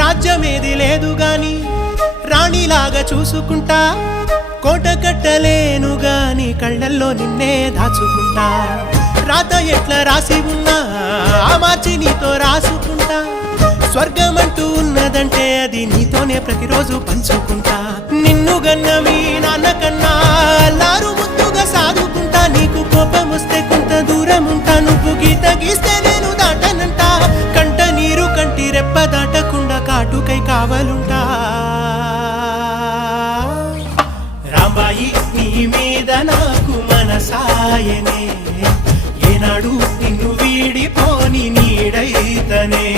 రాజ్యమేది లేదు గాని రాణిలాగా చూసుకుంటా, కోట కట్టలేను గాని కళ్ళల్లో నిన్నే దాచుకుంటా. రాత ఎట్లా రాసి ఉన్నా ఆ మార్చి నీతో రాసుకుంటా. స్వర్గమంటూ ఉన్నదంటే అది నీతోనే ప్రతిరోజు పంచుకుంటా. నిన్ను గన్న మీ నాన్న కన్నా అల్లారు ముద్దుగా సాదుకుంటా. నీకు కోపం వస్తే కొంత దూరం ఉంటా, నువ్వు గీత గీస్తే నేను దాటనంటా. కంట నీరు కంటి రెప్ప దాటకుండా కాటుకై కావలుంటా. రాంబాయి నీ మీద నాకు మనసాయనే, ఏనాడు నిన్ను వీడిపోని నీడైతనే.